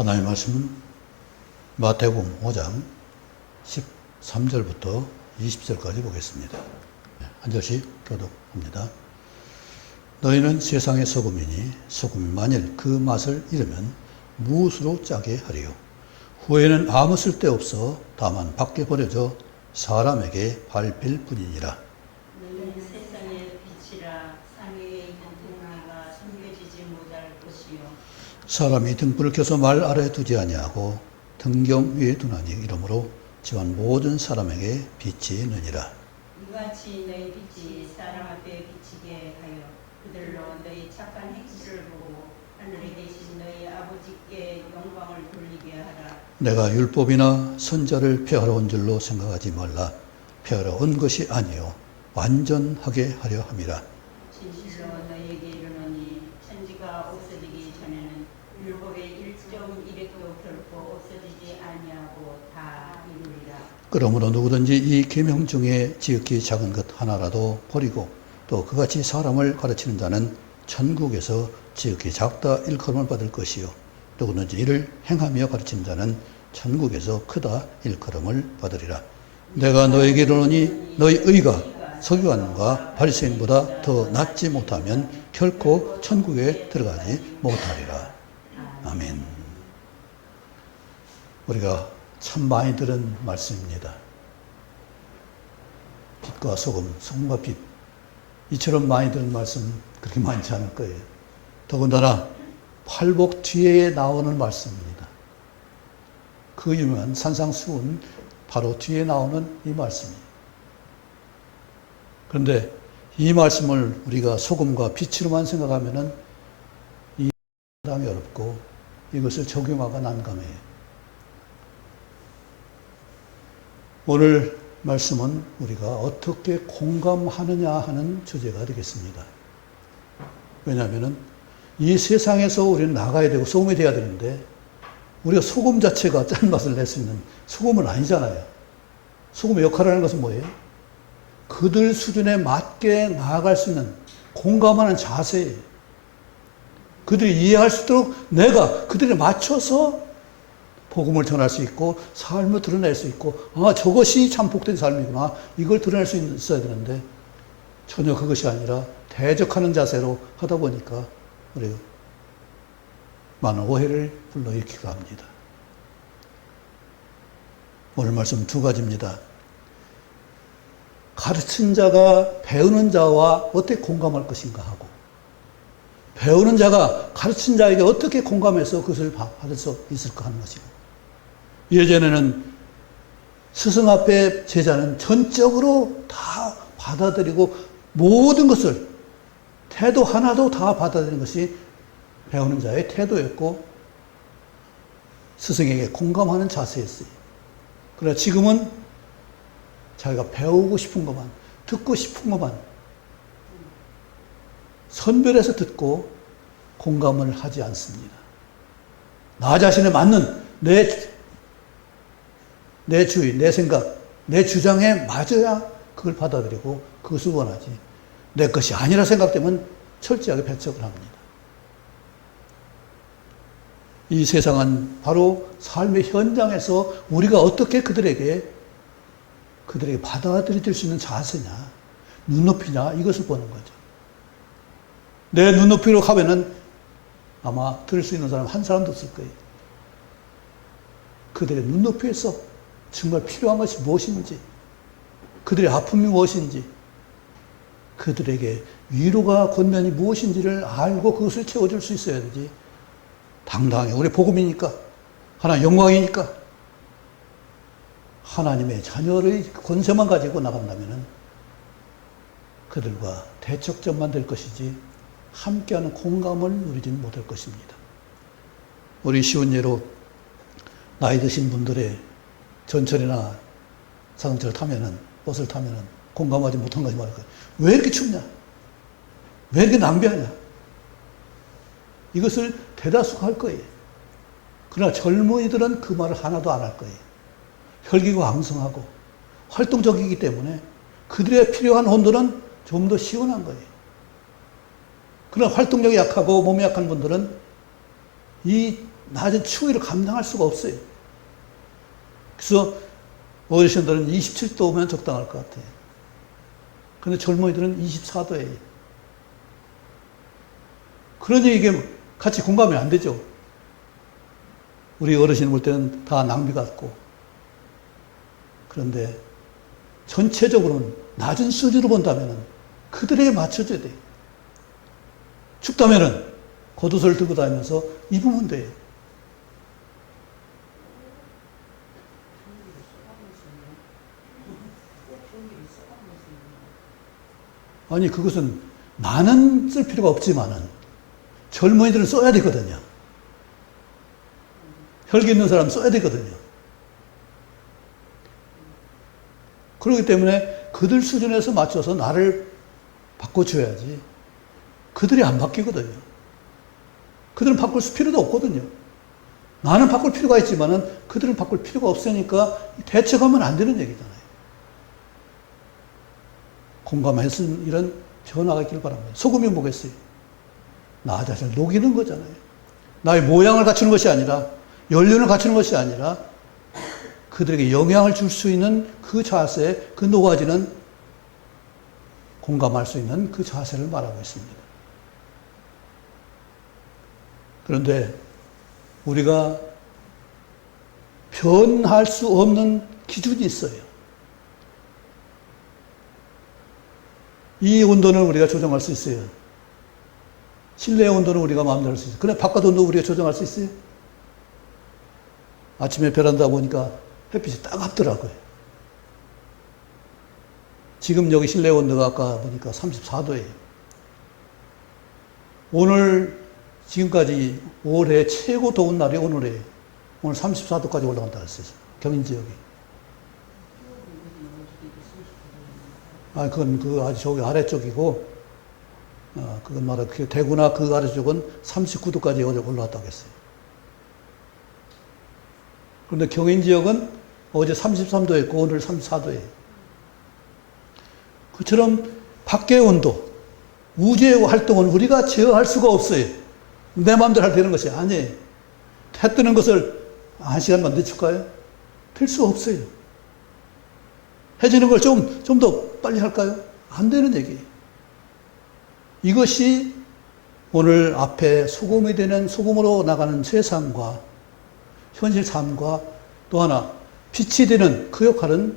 하나님의 말씀은 마태복음 5장 13절부터 20절까지 보겠습니다. 한 절씩 교독합니다. 너희는 세상의 소금이니 소금이 만일 그 맛을 잃으면 무엇으로 짜게 하리요? 후에는 아무 쓸데없어 다만 밖에 버려져 사람에게 밟힐 뿐이니라. 너희는 세상의 빛이라. 산 위에 있는 등불과 숨겨지지 못할 것이요. 사람이 등불을 켜서 말 아래에 두지 아니하고 등경 위에 두나니 이러므로 집안 모든 사람에게 빛이 있느니라. 이같이 너희 빛이 사람 앞에 비치게 하여 그들로 너희 착한 행실을 보고 하늘에 계신 너희 아버지께 영광을 돌리게 하라. 내가 율법이나 선자를 폐하러 온 줄로 생각하지 말라. 폐하러 온 것이 아니요 완전하게 하려 함이라. 진실로 너희에게 이르노니 천지가 없어지기 전에는 율법의 1.1획도 결코 없어지지 아니하고 다 이루리라. 그러므로 누구든지 이 계명 중에 지극히 작은 것 하나라도 버리고 또 그같이 사람을 가르치는 자는 천국에서 지극히 작다 일컬음을 받을 것이요 누구든지 이를 행하며 가르치는 자는 천국에서 크다 일컬음을 받으리라. 내가 너에게 이르노니 너희 의가 서기관과 바리새인보다 더 낫지 못하면 결코 천국에 들어가지 못하리라. 아멘. 우리가 참 많이 들은 말씀입니다. 빛과 소금, 소금과 빛. 이처럼 많이 들은 말씀 그렇게 많지 않을 거예요. 더군다나 팔복 뒤에 나오는 말씀입니다. 그 유명한 산상수훈 바로 뒤에 나오는 이 말씀이에요. 그런데 이 말씀을 우리가 소금과 빛으로만 생각하면은 이 사람이 어렵고 이것을 적용하기가 난감해요. 오늘 말씀은 우리가 어떻게 공감하느냐 하는 주제가 되겠습니다. 왜냐하면 이 세상에서 우리는 나가야 되고 소금이 돼야 되는데 우리가 소금 자체가 짠맛을 낼 수 있는 소금은 아니잖아요. 소금의 역할을 하는 것은 뭐예요? 그들 수준에 맞게 나아갈 수 있는 공감하는 자세예요. 그들이 이해할 수 있도록 내가 그들에 맞춰서 복음을 전할 수 있고 삶을 드러낼 수 있고 저것이 참 복된 삶이구나 이걸 드러낼 수 있어야 되는데 전혀 그것이 아니라 대적하는 자세로 하다 보니까 그래요. 많은 오해를 불러일으키기도 합니다. 오늘 말씀 두 가지입니다. 가르친 자가 배우는 자와 어떻게 공감할 것인가 하고 배우는 자가 가르친 자에게 어떻게 공감해서 그것을 받을 수 있을까 하는 것이고 예전에는 스승 앞에 제자는 전적으로 다 받아들이고 모든 것을 태도 하나도 다 받아들이는 것이 배우는 자의 태도였고 스승에게 공감하는 자세였어요. 그러나 지금은 자기가 배우고 싶은 것만, 듣고 싶은 것만 선별해서 듣고 공감을 하지 않습니다. 나 자신에 맞는 내 주의, 내 생각, 내 주장에 맞아야 그걸 받아들이고 그것을 원하지. 내 것이 아니라 생각되면 철저하게 배척을 합니다. 이 세상은 바로 삶의 현장에서 우리가 어떻게 그들에게 받아들일 수 있는 자세냐, 눈높이냐 이것을 보는 거죠. 내 눈높이로 가면은 아마 들을 수 있는 사람 한 사람도 없을 거예요. 그들의 눈높이에서 정말 필요한 것이 무엇인지, 그들의 아픔이 무엇인지, 그들에게 위로가 권면이 무엇인지를 알고 그것을 채워줄 수 있어야 되지. 당당하게 우리 복음이니까, 하나님 영광이니까 하나님의 자녀의 권세만 가지고 나간다면 그들과 대척점만 될 것이지 함께하는 공감을 누리지는 못할 것입니다. 우리 쉬운 예로 나이 드신 분들의 전철이나 자동차를 타면은 버스를 타면은 공감하지 못한 것이 말할 거예요. 왜 이렇게 춥냐? 왜 이렇게 낭비하냐? 이것을 대다수가 할 거예요. 그러나 젊은이들은 그 말을 하나도 안 할 거예요. 혈기가 왕성하고 활동적이기 때문에 그들의 필요한 온도는 좀 더 시원한 거예요. 그러나 활동력이 약하고 몸이 약한 분들은 이 낮은 추위를 감당할 수가 없어요. 그래서 어르신들은 27도면 적당할 것 같아요. 그런데 젊은이들은 24도예요. 그러니 이게 같이 공감이 안 되죠. 우리 어르신 볼 때는 다 낭비 같고. 그런데 전체적으로는 낮은 수준으로 본다면 그들에게 맞춰줘야 돼요. 춥다면 겉옷을 들고 다니면서 입으면 돼요. 아니, 그것은 많은 쓸 필요가 없지만은 젊은이들은 써야 되거든요. 혈기 있는 사람 써야 되거든요. 그렇기 때문에 그들 수준에서 맞춰서 나를 바꿔줘야지. 그들이 안 바뀌거든요. 그들은 바꿀 필요도 없거든요. 나는 바꿀 필요가 있지만은 그들은 바꿀 필요가 없으니까 대처하면 안 되는 얘기잖아요. 공감해서 이런 변화가 있길 바랍니다. 소금이 뭐겠어요? 나 자신을 녹이는 거잖아요. 나의 모양을 갖추는 것이 아니라, 연륜을 갖추는 것이 아니라, 그들에게 영향을 줄 수 있는 그 자세, 그 녹아지는, 공감할 수 있는 그 자세를 말하고 있습니다. 그런데 우리가 변할 수 없는 기준이 있어요. 이 온도는 우리가 조정할 수 있어요. 실내 온도는 우리가 마음대로 할 수 있어요. 그런데 바깥 온도 우리가 조정할 수 있어요? 아침에 베란다 보니까 햇빛이 따갑더라고요. 지금 여기 실내 온도가 아까 보니까 34도예요. 오늘 지금까지 올해 최고 더운 날이 오늘이에요. 오늘 34도까지 올라간다 그랬어요. 경인 지역이. 그건 아주 저기 아래쪽이고, 그건 말하 대구나 그 아래쪽은 39도까지 올라왔다고 했어요. 그런데 경인 지역은 어제 33도였고 오늘 34도예요. 그처럼 밖의 온도, 우주의 활동은 우리가 제어할 수가 없어요. 내 마음대로 할 되는 것이 아니에요. 해 뜨는 것을 1시간만 늦출까요? 될 수 없어요. 해지는 걸 좀 더 빨리 할까요? 안 되는 얘기예요. 이것이 오늘 앞에 소금이 되는, 소금으로 나가는 세상과 현실 삶과 또 하나 빛이 되는 그 역할은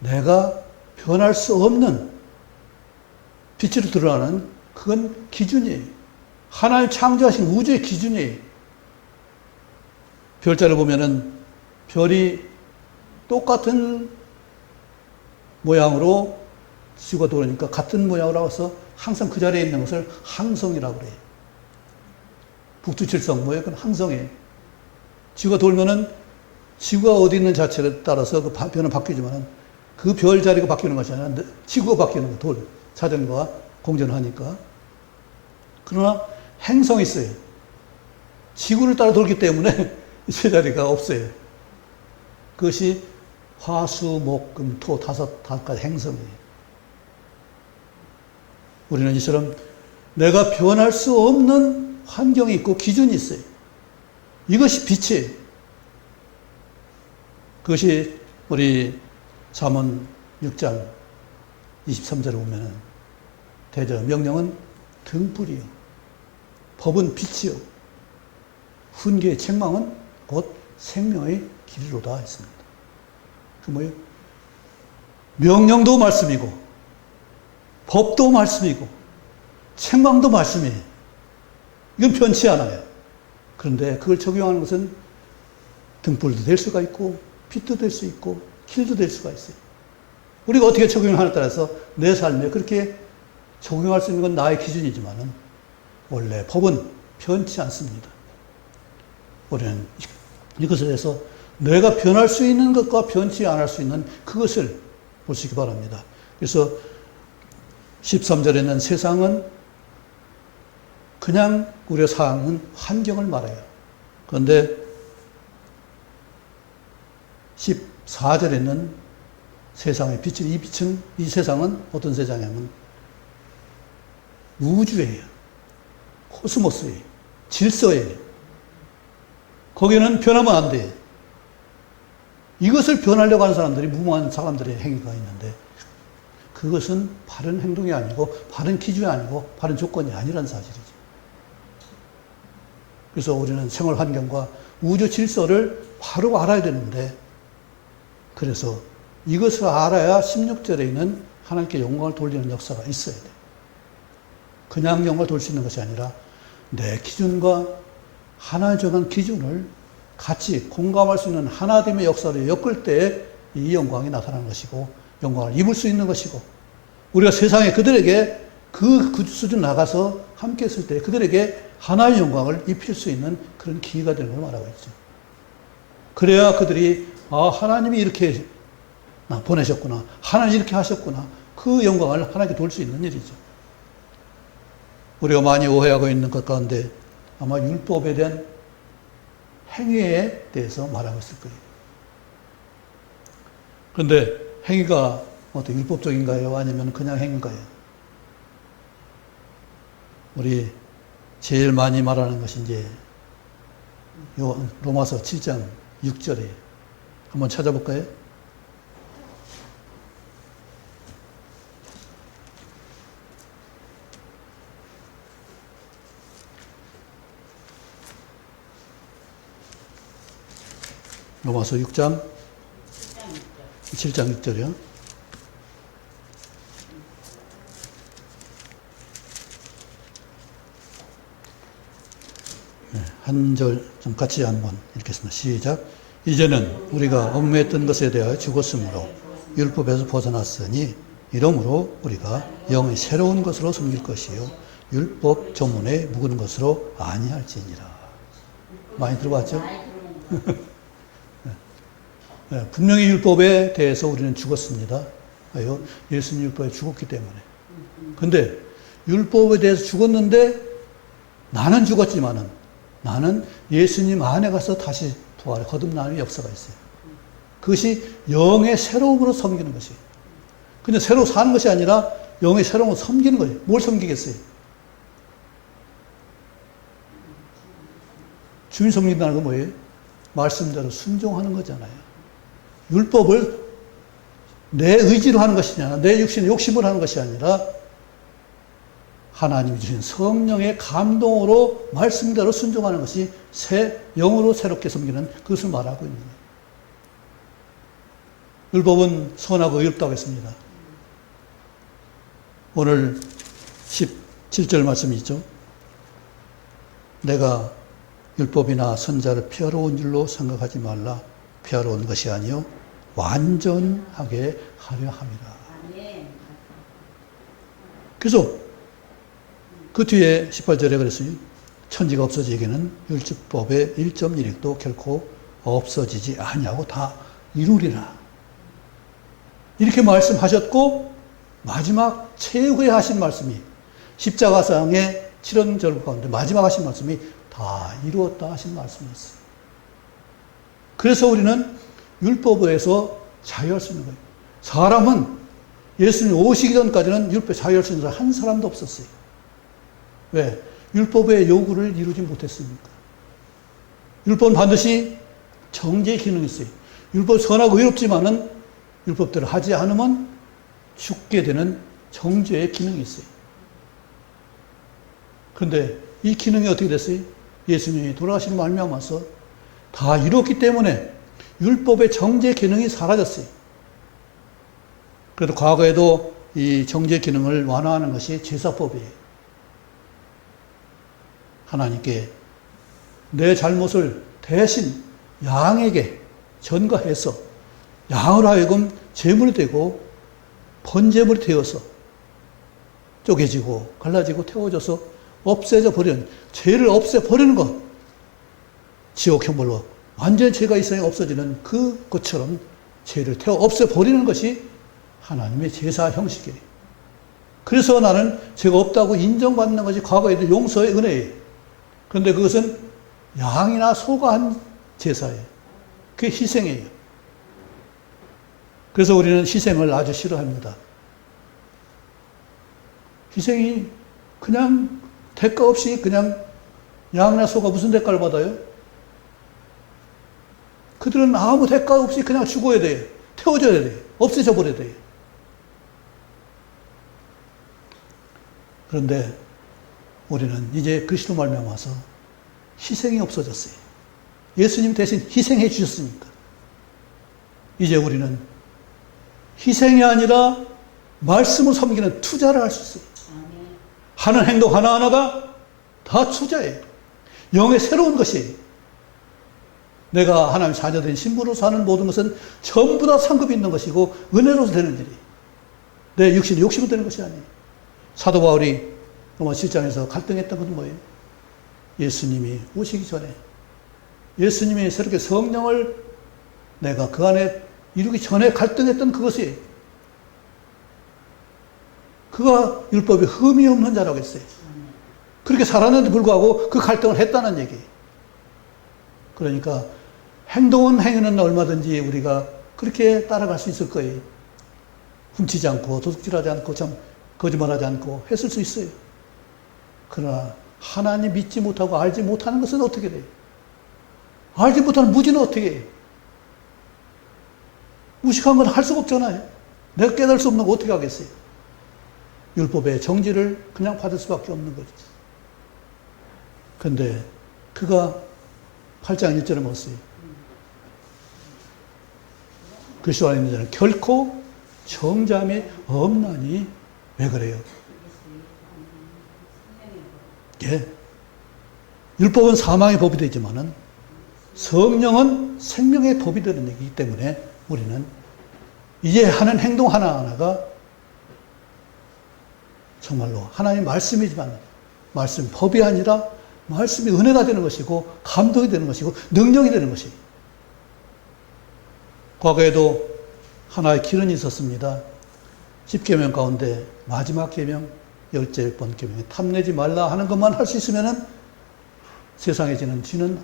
내가 변할 수 없는 빛으로 드러나는 그건 기준이에요. 하나님 창조하신 우주의 기준이에요. 별자를 보면은 별이 똑같은 모양으로 지구가 돌으니까 같은 모양으로 해서 항상 그 자리에 있는 것을 항성이라고 그래요. 북두칠성 뭐예요? 그건 항성이에요. 지구가 돌면은 지구가 어디 있는 자체에 따라서 그 변은 바뀌지만은 그 별 자리가 바뀌는 것이 아니라 지구가 바뀌는 거, 돌. 자전과 공전하니까. 그러나 행성이 있어요. 지구를 따라 돌기 때문에 제 자리가 없어요. 그것이 화, 수, 목, 금, 토 다섯 가지 행성이에요. 우리는 이처럼 내가 변할 수 없는 환경이 있고 기준이 있어요. 이것이 빛이에요. 그것이 우리 잠언 6장 23절에 보면은 대저 명령은 등불이요. 법은 빛이요. 훈계의 책망은 곧 생명의 길이로다 했습니다. 그 뭐예요? 명령도 말씀이고 법도 말씀이고 책망도 말씀이에요. 이건 변치 않아요. 그런데 그걸 적용하는 것은 등불도 될 수가 있고 빛도 될 수 있고 길도 될 수가 있어요. 우리가 어떻게 적용하느냐에 따라서 내 삶에 그렇게 적용할 수 있는 건 나의 기준이지만은 원래 법은 변치 않습니다. 우리는 이것을 해서 내가 변할 수 있는 것과 변치 않을 수 있는 그것을 보시기 바랍니다. 그래서 13절에는 세상은 그냥 우리가 사는 환경을 말해요. 그런데 14절에는 세상의 빛은, 이 빛은, 이 세상은 어떤 세상이냐면 우주예요. 코스모스예요. 질서예요. 거기는 변하면 안 돼. 이것을 변하려고 하는 사람들이, 무모한 사람들의 행위가 있는데, 그것은 바른 행동이 아니고, 바른 기준이 아니고, 바른 조건이 아니라는 사실이죠. 그래서 우리는 생활 환경과 우주 질서를 바로 알아야 되는데, 그래서 이것을 알아야 16절에 있는 하나님께 영광을 돌리는 역사가 있어야 돼. 그냥 영광을 돌릴 수 있는 것이 아니라 내 기준과 하나님 정한 기준을 같이 공감할 수 있는 하나됨의 역사를 엮을 때 이 영광이 나타나는 것이고 영광을 입을 수 있는 것이고 우리가 세상에 그들에게 그 수준 나가서 함께 했을 때 그들에게 하나의 영광을 입힐 수 있는 그런 기회가 되는 걸 말하고 있죠. 그래야 그들이 하나님이 이렇게 보내셨구나. 하나님이 이렇게 하셨구나. 그 영광을 하나님께 돌 수 있는 일이죠. 우리가 많이 오해하고 있는 것 가운데 아마 율법에 대한 행위에 대해서 말하고 있을 거예요. 그런데 행위가 어떻게 율법적인가요? 아니면 그냥 행위인가요? 우리 제일 많이 말하는 것이 이제 로마서 7장 6절에 한번 찾아볼까요? 로마서 6장 7장 6절이요. 한 절 좀 같이 한번 읽겠습니다. 시작. 이제는 우리가 얽매였던 것에 대하여 죽었으므로 율법에서 벗어났으니 이러므로 우리가 영의 새로운 것으로 섬길 것이요 율법 조문에 묵은 것으로 아니할지니라. 많이 들어봤죠? 네, 분명히 율법에 대해서 우리는 죽었습니다. 왜요? 예수님 율법에 죽었기 때문에. 근데 율법에 대해서 죽었는데 나는 죽었지만은 나는 예수님 안에 가서 다시 부활, 거듭남의 역사가 있어요. 그것이 영의 새로움으로 섬기는 것이에요. 근데 새로 사는 것이 아니라 영의 새로움으로 섬기는 거예요. 뭘 섬기겠어요? 주님 섬긴다는 건 뭐예요? 말씀대로 순종하는 거잖아요. 율법을 내 의지로 하는 것이 아니라 내 육신의 욕심으로 하는 것이 아니라 하나님이 주신 성령의 감동으로 말씀대로 순종하는 것이 새 영으로 새롭게 섬기는 그것을 말하고 있는 거예요. 율법은 선하고 의롭다고 했습니다. 오늘 17절 말씀이 있죠. 내가 율법이나 선자를 피하러 온 줄로 생각하지 말라. 피하러 온 것이 아니요 완전하게 하려 함이라. 그래서 그 뒤에 18절에 그랬어요. 천지가 없어지기에는 율법의 1.1획도 결코 없어지지 아니하고 다 이루리라. 이렇게 말씀하셨고 마지막 최후에 하신 말씀이 십자가상의 7원절 가운데 마지막 하신 말씀이 다 이루었다 하신 말씀이 있어요. 그래서 우리는 율법에서 자유할 수 있는 거예요. 사람은 예수님 오시기 전까지는 율법에 자유할 수 있는 사람 한 사람도 없었어요. 왜? 율법의 요구를 이루지 못했으니까. 율법은 반드시 정죄의 기능이 있어요. 율법 선하고 의롭지만은 율법대로 하지 않으면 죽게 되는 정죄의 기능이 있어요. 그런데 이 기능이 어떻게 됐어요? 예수님이 돌아가신 말미암아서 다 이뤘기 때문에 율법의 정죄 기능이 사라졌어요. 그래도 과거에도 이 정죄 기능을 완화하는 것이 제사법이에요. 하나님께 내 잘못을 대신 양에게 전가해서 양으로 하여금 제물이 되고 번제물이 되어서 쪼개지고 갈라지고 태워져서 없애져 버리는, 죄를 없애버리는 것, 지옥 형벌로 완전히 죄가 이 세상에 없어지는 그것처럼 죄를 태워 없애버리는 것이 하나님의 제사 형식이에요. 그래서 나는 죄가 없다고 인정받는 것이 과거에도 용서의 은혜예요. 그런데 그것은 양이나 소가 한 제사예요. 그게 희생이에요. 그래서 우리는 희생을 아주 싫어합니다. 희생이 그냥 대가 없이 그냥 양이나 소가 무슨 대가를 받아요? 그들은 아무 대가 없이 그냥 죽어야 돼요. 태워져야 돼요. 없어져 버려야 돼요. 그런데 우리는 이제 그리스도 말미암아서 희생이 없어졌어요. 예수님 대신 희생해 주셨으니까. 이제 우리는 희생이 아니라 말씀을 섬기는 투자를 할 수 있어요. 하는 행동 하나하나가 다 투자예요. 영의 새로운 것이에요. 내가 하나님 자녀된 신부로서 하는 모든 것은 전부 다 상급이 있는 것이고 은혜로서 되는 일이에요. 내 육신이 욕심으로 되는 것이 아니에요. 사도 바울이 로마 7장에서 갈등했던 것은 뭐예요? 예수님이 오시기 전에 예수님이 새롭게 성령을 내가 그 안에 이루기 전에 갈등했던 그것이 그가 율법에 흠이 없는 자라고 했어요. 그렇게 살았는데 불구하고 그 갈등을 했다는 얘기예요. 그러니까 행동은 행위는 얼마든지 우리가 그렇게 따라갈 수 있을 거예요. 훔치지 않고 도둑질하지 않고 참 거짓말하지 않고 했을 수 있어요. 그러나 하나님 믿지 못하고 알지 못하는 것은 어떻게 돼요? 알지 못하는 무지는 어떻게 해요? 무식한 건 할 수가 없잖아요. 내가 깨달을 수 없는 거 어떻게 하겠어요? 율법의 정지를 그냥 받을 수밖에 없는 거죠. 그런데 그가 8장 1절에 뭐였어요? 그리스도 안에 있는 자는 결코 정잠이 없나니 왜 그래요? 예. 율법은 사망의 법이 되지만은 성령은 생명의 법이 되는 얘기이기 때문에 우리는 이제 하는 행동 하나하나가 정말로 하나님의 말씀이지만 말씀 법이 아니라 말씀이 은혜가 되는 것이고 감동이 되는 것이고 능력이 되는 것이에요. 과거에도 하나의 기른이 있었습니다. 10계명 가운데 마지막 계명 10번 계명에 탐내지 말라 하는 것만 할 수 있으면은 세상에 지는 쥐는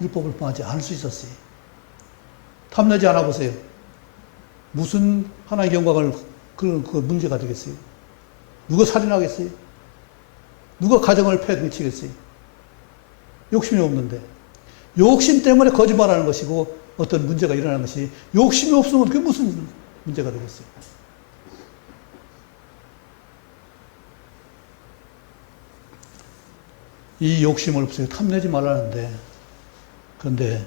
율법을 범하지 않을 수 있었어요. 탐내지 않아 보세요. 무슨 하나의 영광을 그 문제가 되겠어요? 누가 살인하겠어요? 누가 가정을 패등치겠어요? 욕심이 없는데. 욕심 때문에 거짓말하는 것이고 어떤 문제가 일어나는 것이 욕심이 없으면 그게 무슨 문제가 되겠어요? 이 욕심을 없애고 탐내지 말라는데 그런데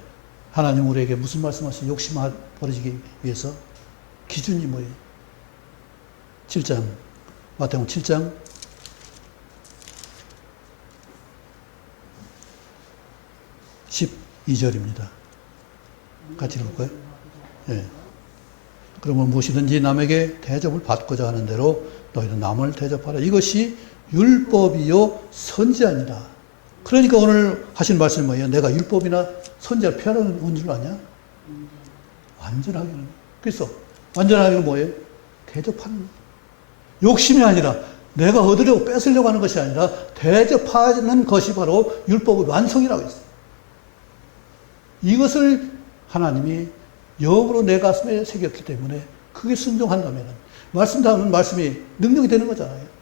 하나님 우리에게 무슨 말씀하시죠? 욕심 버리기 위해서 기준이 뭐예요? 7장 마태복음 7장 12절입니다. 같이 읽을까요? 예. 그러면 무엇이든지 남에게 대접을 받고자 하는 대로 너희는 남을 대접하라. 이것이 율법이요 선지자니라. 그러니까 오늘 하신 말씀이 뭐예요? 내가 율법이나 선지자를 폐하는 줄 아냐? 완전하게는. 그래서 완전하게는 뭐예요? 대접하는. 욕심이 아니라 내가 얻으려고 뺏으려고 하는 것이 아니라 대접하는 것이 바로 율법의 완성이라고 했어요. 이것을 하나님이 영으로 내 가슴에 새겼기 때문에 그게 순종한다면 말씀하면 말씀이 능력이 되는 거잖아요.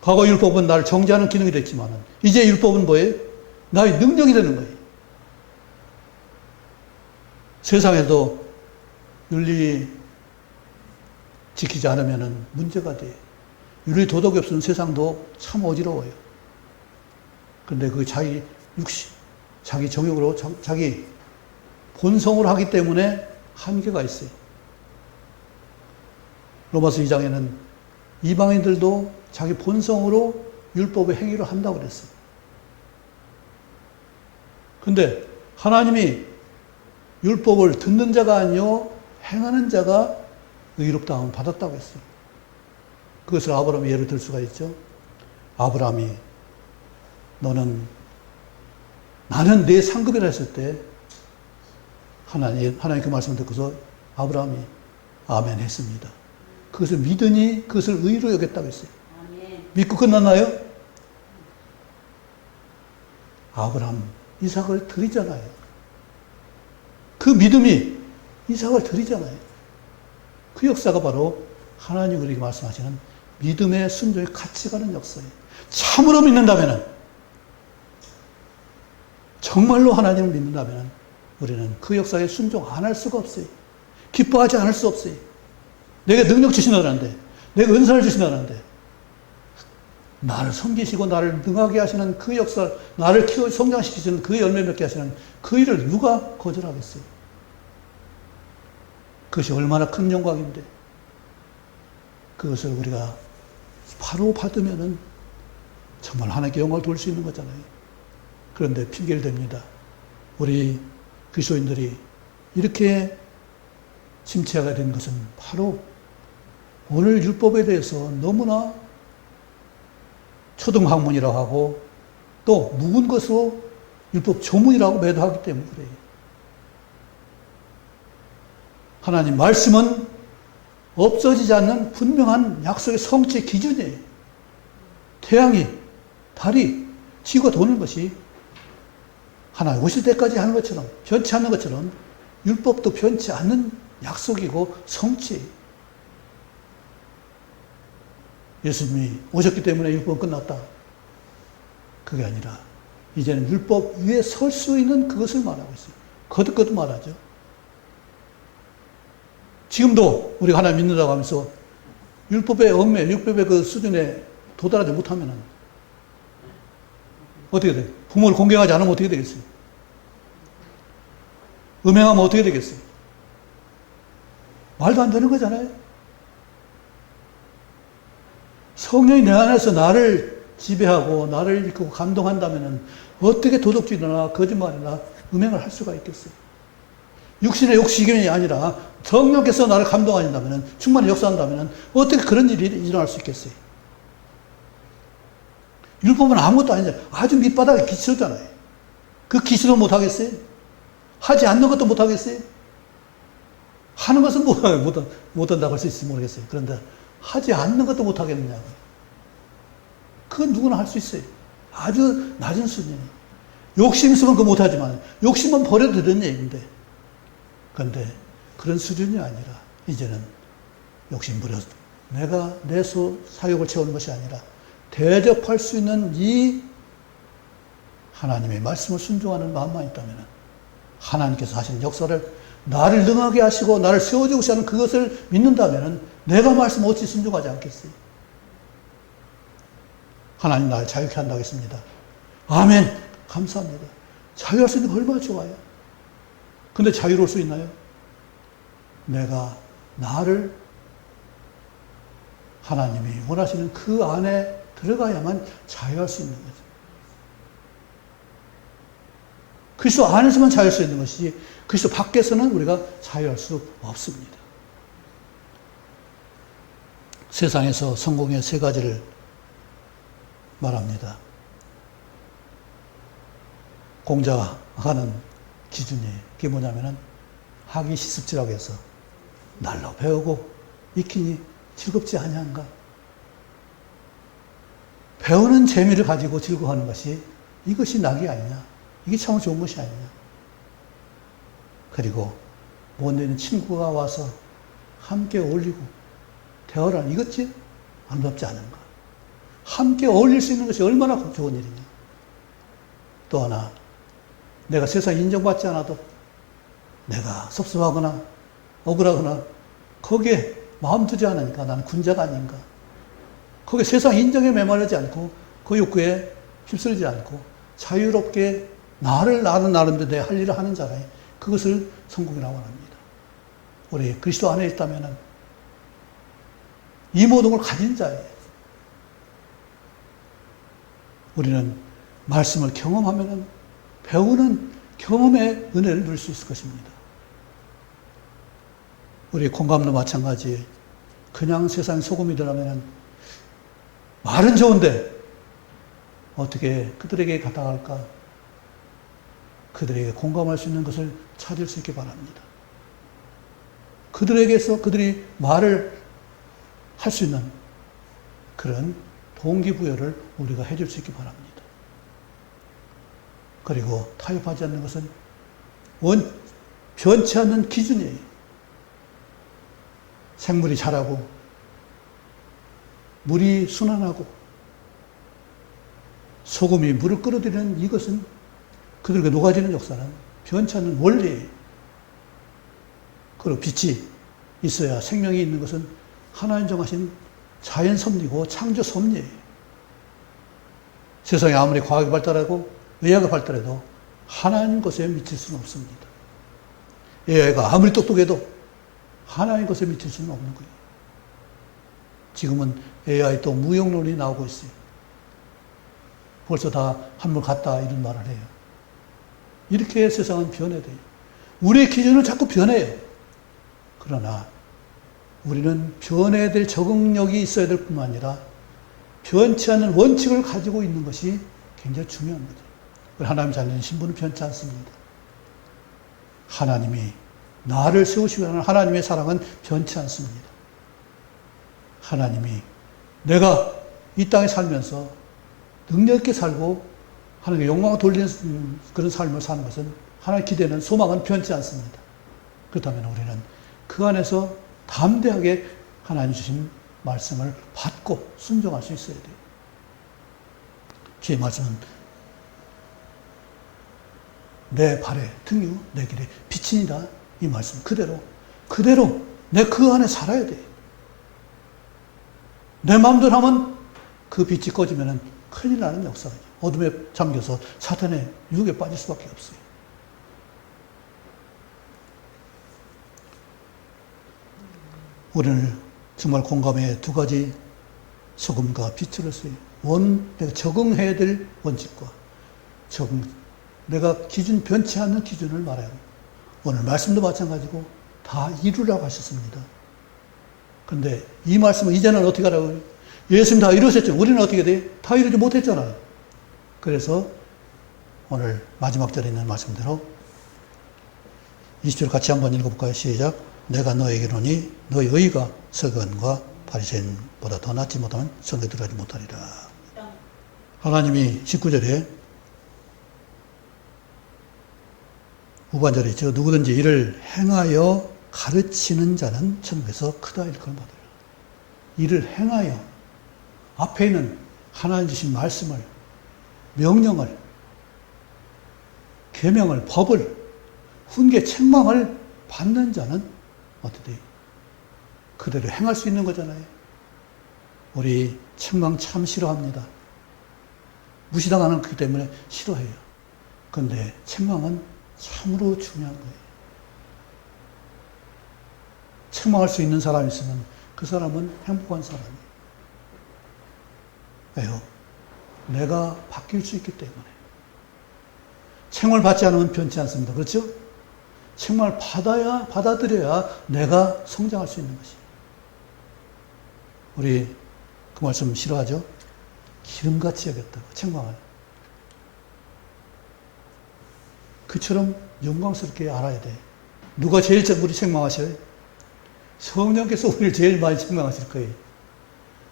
과거 율법은 나를 정죄하는 기능이 됐지만 이제 율법은 뭐예요? 나의 능력이 되는 거예요. 세상에도 윤리 지키지 않으면 문제가 돼요. 윤리 도덕이 없으면 세상도 참 어지러워요. 그런데 그 자기 육신, 자기 정욕으로, 자기 본성으로 하기 때문에 한계가 있어요. 로마서 2장에는 이방인들도 자기 본성으로 율법의 행위를 한다고 그랬어요. 그런데 하나님이 율법을 듣는 자가 아니요 행하는 자가 의롭다함을 받았다고 했어요. 그것을 아브라함의 예를 들 수가 있죠. 아브라함이 너는 나는 내 상급이라 했을 때 하나님 그 말씀을 듣고서 아브라함이 아멘 했습니다. 그것을 믿으니 그것을 의로 여겼다고 했어요. 믿고 끝났나요? 아브라함 이삭을 드리잖아요. 그 믿음이 이삭을 드리잖아요. 그 역사가 바로 하나님 우리에게 말씀하시는 믿음의 순종에 같이 가는 역사예요. 참으로 믿는다면 정말로 하나님을 믿는다면 우리는 그 역사에 순종 안 할 수가 없어요. 기뻐하지 않을 수 없어요. 내게 능력 주신다는데, 내게 은사를 주신다는데, 나를 섬기시고 나를 능하게 하시는 그 역사, 나를 키워 성장시키시는 그 열매 맺게 하시는 그 일을 누가 거절하겠어요? 그것이 얼마나 큰 영광인데, 그것을 우리가 바로 받으면은 정말 하나님께 영광을 돌릴 수 있는 거잖아요. 그런데 핑계를 댑니다. 우리 그리스도인들이 이렇게 침체가 된 것은 바로 오늘 율법에 대해서 너무나 초등학문이라고 하고 또 묵은 것으로 율법 조문이라고 매도하기 때문에 그래요. 하나님 말씀은 없어지지 않는 분명한 약속의 성취의 기준이에요. 태양이, 달이, 지구가 도는 것이 하나님 오실 때까지 하는 것처럼, 변치 않는 것처럼 율법도 변치 않는 약속이고 성취예요. 예수님이 오셨기 때문에 율법은 끝났다. 그게 아니라 이제는 율법 위에 설 수 있는 그것을 말하고 있어요. 거듭거듭 말하죠. 지금도 우리가 하나님 믿는다고 하면서 율법의 엄매, 율법의 그 수준에 도달하지 못하면 어떻게 돼요? 부모를 공경하지 않으면 어떻게 되겠어요? 음행하면 어떻게 되겠어요? 말도 안 되는 거잖아요. 성령이 내 안에서 나를 지배하고 나를 이끌고 감동한다면 어떻게 도덕주의나 거짓말이나 음행을 할 수가 있겠어요? 육신의 욕심이 아니라 성령께서 나를 감동하신다면, 충만히 역사한다면 어떻게 그런 일이 일어날 수 있겠어요? 율법은 아무것도 아니잖아요. 아주 밑바닥의 기초잖아요. 그 기초도 못하겠어요? 하지 않는 것도 못하겠어요? 하는 것은 못한다고 할 수 있을지 모르겠어요. 그런데 하지 않는 것도 못하겠느냐고요. 그건 누구나 할 수 있어요. 아주 낮은 수준이에요. 욕심 있으면 그거 못하지만 욕심은 버려도 되는 얘기인데, 그런데 그런 수준이 아니라 이제는 욕심 버려서 내가 내 사욕을 채우는 것이 아니라 대접할 수 있는 이 하나님의 말씀을 순종하는 마음만 있다면 하나님께서 하시는 역사를 나를 능하게 하시고 나를 세워주고 하는 그것을 믿는다면 내가 말씀 어찌 순종하지 않겠어요? 하나님 나를 자유케 한다고 했습니다. 아멘. 감사합니다. 자유할 수 있는 거 얼마나 좋아요. 근데 자유로울 수 있나요? 내가 나를 하나님이 원하시는 그 안에 들어가야만 자유할 수 있는 거죠. 그리스도 안에서만 자유할 수 있는 것이지 그리스도 밖에서는 우리가 자유할 수 없습니다. 세상에서 성공의 세 가지를 말합니다. 공자하는 기준이 그게 뭐냐면은 학이 시습지라고 해서 날로 배우고 익히니 즐겁지 아니한가? 배우는 재미를 가지고 즐거워하는 것이 이것이 낙이 아니냐? 이게 참 좋은 것이 아니냐? 그리고 먼데 있는 친구가 와서 함께 어울리고 대화를 하는 이것이 아름답지 않은가? 함께 어울릴 수 있는 것이 얼마나 좋은 일이냐? 또 하나, 내가 세상에 인정받지 않아도 내가 섭섭하거나 억울하거나 거기에 마음 두지 않으니까 나는 군자가 아닌가? 거기에 세상 인정에 메마르지 않고 그 욕구에 휩쓸리지 않고 자유롭게 나는 나름대로 내 할 일을 하는 자라요. 그것을 성공이라고 합니다. 우리 그리스도 안에 있다면 이 모든 걸 가진 자예요. 우리는 말씀을 경험하면 배우는 경험의 은혜를 누릴 수 있을 것입니다. 우리 공감도 마찬가지. 그냥 세상 소금이더라면 말은 좋은데 어떻게 그들에게 다가갈까? 그들에게 공감할 수 있는 것을 찾을 수 있기 바랍니다. 그들에게서 그들이 말을 할 수 있는 그런 동기부여를 우리가 해줄 수 있기 바랍니다. 그리고 타협하지 않는 것은 변치 않는 기준이에요. 생물이 자라고 물이 순환하고 소금이 물을 끌어들이는 이것은 그들에게 녹아지는 역사는 변치 않는 원리, 그리고 빛이 있어야 생명이 있는 것은 하나님 정하신 자연 섭리고 창조 섭리예요. 세상에 아무리 과학이 발달하고 의학이 발달해도 하나님 것에 미칠 수는 없습니다. AI가 아무리 똑똑해도 하나님 것에 미칠 수는 없는 거예요. 지금은 AI 또 무용론이 나오고 있어요. 벌써 다 한물 같다 이런 말을 해요. 이렇게 세상은 변해돼요. 우리의 기준은 자꾸 변해요. 그러나 우리는 변해야 될 적응력이 있어야 될 뿐만 아니라 변치 않는 원칙을 가지고 있는 것이 굉장히 중요한 거죠. 하나님 자녀인 신부는 변치 않습니다. 하나님이 나를 세우시고 하는 하나님의 사랑은 변치 않습니다. 하나님이 내가 이 땅에 살면서 능력 있게 살고 하나님께 영광을 돌리는 그런 삶을 사는 것은 하나님의 기대는 소망은 변치 않습니다. 그렇다면 우리는 그 안에서 담대하게 하나님 주신 말씀을 받고 순종할 수 있어야 돼요. 주의 말씀은 내 발에 등유, 내 길에 빛이니라. 이 말씀 그대로 내 그 안에 살아야 돼. 내 마음대로 하면 그 빛이 꺼지면 큰일 나는 역사죠. 어둠에 잠겨서 사탄의 유혹에 빠질 수밖에 없어요. 우리는 정말 공감의 두 가지 소금과 빛으로서의 내가 적응해야 될 원칙과 내가 기준 변치 않는 기준을 말해요. 오늘 말씀도 마찬가지고 다 이루라고 하셨습니다. 그런데 이 말씀은 이제는 어떻게 하라고요? 예수님 다 이루셨죠. 우리는 어떻게 돼요? 다 이루지 못했잖아요. 그래서 오늘 마지막 절에 있는 말씀대로 20절 같이 한번 읽어볼까요? 시작. 내가 너에게 이르노니 너의 의가 서기관과 바리새인보다 더 낫지 못하면 성경에 들어가지 못하리라. 하나님이 19절에 후반절에 있죠. 누구든지 이를 행하여 가르치는 자는 천국에서 크다 일컬음 받으라. 이를 행하여 앞에 있는 하나님 주신 말씀을 명령을 계명을 법을 훈계 책망을 받는 자는 어떻게 돼요? 그대로 행할 수 있는 거잖아요. 우리 책망 참 싫어합니다. 무시당하는 그렇기 때문에 싫어해요. 그런데 책망은 참으로 중요한 거예요. 책망할 수 있는 사람이 있으면 그 사람은 행복한 사람이에요. 왜요? 내가 바뀔 수 있기 때문에. 책망을 받지 않으면 변치 않습니다. 그렇죠? 책망을 받아들여야 내가 성장할 수 있는 것이에요. 우리 그 말씀 싫어하죠? 기름같이 여겼다고, 책망을. 그처럼 영광스럽게 알아야 돼. 누가 제일 우리 책망하셔요? 성령께서 우리를 제일 많이 책망하실 거예요.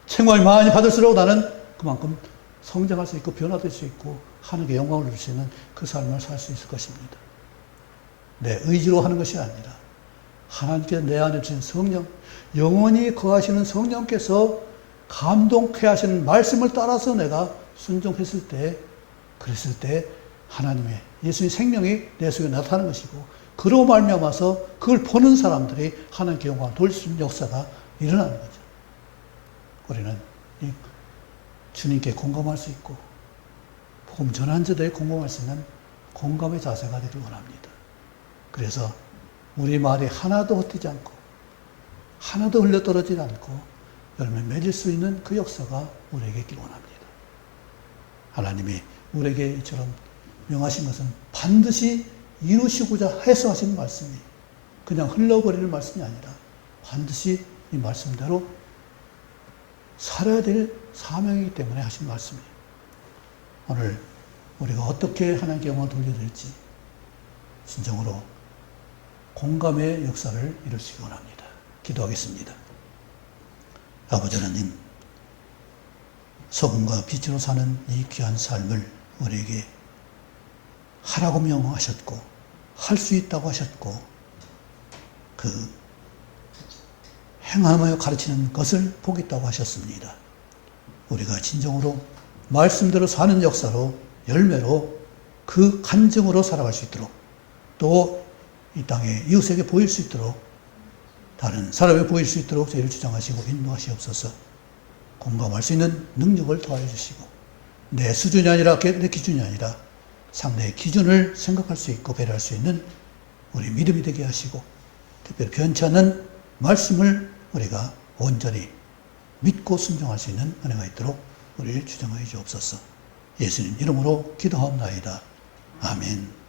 책망을 많이 받을수록 나는 그만큼 성장할 수 있고 변화될 수 있고 하나님께 영광을 누릴 수 있는 그 삶을 살 수 있을 것입니다. 내 의지로 하는 것이 아니라 하나님께서 내 안에 주신 성령, 영원히 거하시는 성령께서 감동케 하시는 말씀을 따라서 내가 순종했을 때, 그랬을 때 하나님의 예수의 생명이 내 속에 나타나는 것이고, 그로 말미암아서 그걸 보는 사람들이 하나님께 영광을 돌릴 수 있는 역사가 일어나는 거죠. 우리는 주님께 공감할 수 있고 복음 전한 자들에 공감할 수 있는 공감의 자세가 되길 원합니다. 그래서 우리 말이 하나도 헛되지 않고 하나도 흘러떨어지지 않고 열매 맺을 수 있는 그 역사가 우리에게 있길 원합니다. 하나님이 우리에게 이처럼 명하신 것은 반드시 이루시고자 해서 하신 말씀이 그냥 흘러버리는 말씀이 아니라 반드시 이 말씀대로 살아야 될 사명이기 때문에 하신 말씀이에요. 오늘 우리가 어떻게 하나님께 영광을 돌려드릴지 진정으로 공감의 역사를 이루시기 원합니다. 기도하겠습니다. 아버지 하나님, 소금과 빛으로 사는 이 귀한 삶을 우리에게 하라고 명하셨고 할 수 있다고 하셨고 그 행하며 가르치는 것을 보겠다고 하셨습니다. 우리가 진정으로 말씀대로 사는 역사로 열매로 그 간증으로 살아갈 수 있도록 또 이 땅에 이웃에게 보일 수 있도록, 다른 사람에 보일 수 있도록 저희를 주장하시고 인도하시옵소서. 공감할 수 있는 능력을 더하여 주시고, 내 수준이 아니라 내 기준이 아니라 상대의 기준을 생각할 수 있고 배려할 수 있는 우리 믿음이 되게 하시고, 특별히 변치 않는 말씀을 우리가 온전히 믿고 순종할 수 있는 은혜가 있도록 우리를 주장하여 주옵소서. 예수님 이름으로 기도하옵나이다. 아멘.